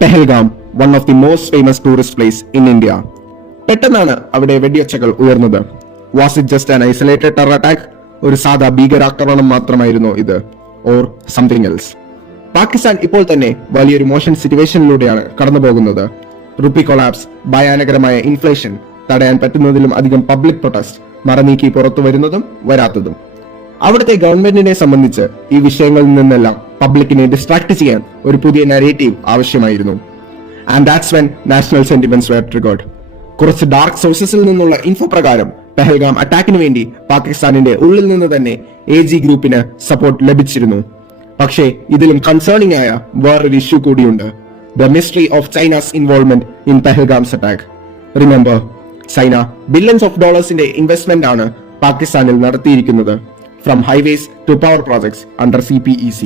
Pahalgam, one of the most famous tourist place in India. പെട്ടെന്നാണ് അവിടെ വെടിയൊച്ചകൾ ഉയർന്നത്. Was it just an isolated terror attack? ഒരു സാധാ ഭീകരാക്രമണം മാത്രമായിരുന്നോ ഇത്, ഓർ സംതിങ് എൽസ്? പാകിസ്ഥാൻ ഇപ്പോൾ തന്നെ വലിയൊരു മോശൻ സിറ്റുവേഷനിലൂടെയാണ് കടന്നു പോകുന്നത്. റുപ്പി കൊളാപ്സ്, ഭയാനകരമായ ഇൻഫ്ലേഷൻ, തടയാൻ പറ്റുന്നതിലും അധികം പബ്ലിക് പ്രൊട്ടസ്റ്റ്, മറനീക്കി പുറത്തു വരുന്നതും വരാത്തതും. അവിടുത്തെ ഗവൺമെന്റിനെ സംബന്ധിച്ച് ഈ വിഷയങ്ങളിൽ നിന്നെല്ലാം പബ്ലിക്കിനെ ഡിസ്ട്രാക്ട് ചെയ്യാൻ ഒരു പുതിയ നരേറ്റീവ് ആവശ്യമായിരുന്നു. And that's when national sentiments were triggered. കുറച്ച് ഡാർക്ക് സോഴ്സസിൽ നിന്നുള്ള ഇൻഫോ പ്രകാരം പെഹൽഗാം അറ്റാക്കിന് വേണ്ടി പാകിസ്ഥാനിന്റെ ഉള്ളിൽ നിന്ന് തന്നെ AG ഗ്രൂപ്പിന് സപ്പോർട്ട് ലഭിച്ചിരുന്നു. പക്ഷേ ഇതിലും കൺസേണിംഗ് ആയ വേറൊരു ഇഷ്യൂ കൂടിയുണ്ട്. The mystery of China's involvement in Pahalgam's attack. Remember, China billions of ഡോളേഴ്സിന്റെ ഇൻവെസ്റ്റ്മെന്റ് ആണ് പാകിസ്ഥാനിൽ നടത്തിയിരിക്കുന്നത്, from highways to power projects under CPEC.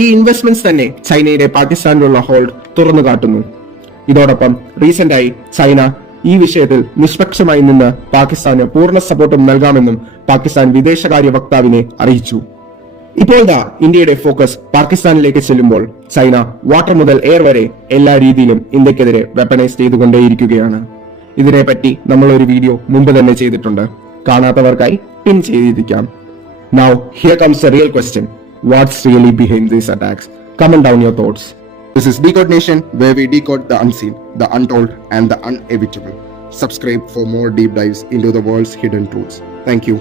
ഈ ഇൻവെസ്റ്റ്മെന്റ്സ് തന്നെ ചൈനയുടെ പാകിസ്ഥാനിലുള്ള ഹോൾഡ് തുറന്നു കാട്ടുന്നു. ഇതോടൊപ്പം റീസെന്റായി ചൈന ഈ വിഷയത്തിൽ നിഷ്പക്ഷമായി നിന്ന് പാകിസ്ഥാന് പൂർണ്ണ സപ്പോർട്ടും നൽകാമെന്നും പാകിസ്ഥാൻ വിദേശകാര്യ വക്താവിനെ അറിയിച്ചു. ഇപ്പോൾ ഇന്ത്യയുടെ ഫോക്കസ് പാകിസ്ഥാനിലേക്ക് ചെല്ലുമ്പോൾ ചൈന വാട്ടർ മുതൽ എയർ വരെ എല്ലാ രീതിയിലും ഇന്ത്യക്കെതിരെ വെപ്പണൈസ് ചെയ്തുകൊണ്ടേയിരിക്കുകയാണ്. ഇതിനെപ്പറ്റി നമ്മൾ ഒരു വീഡിയോ മുമ്പ് തന്നെ ചെയ്തിട്ടുണ്ട്. കാണാത്തവർക്കായി പിൻ ചെയ്തിരിക്കാം. Now here comes the real question. What's really behind these attacks? Comment down your thoughts. This is Decode Nation, where we decode the unseen, the untold and the inevitable. Subscribe for more deep dives into the world's hidden truths. Thank you.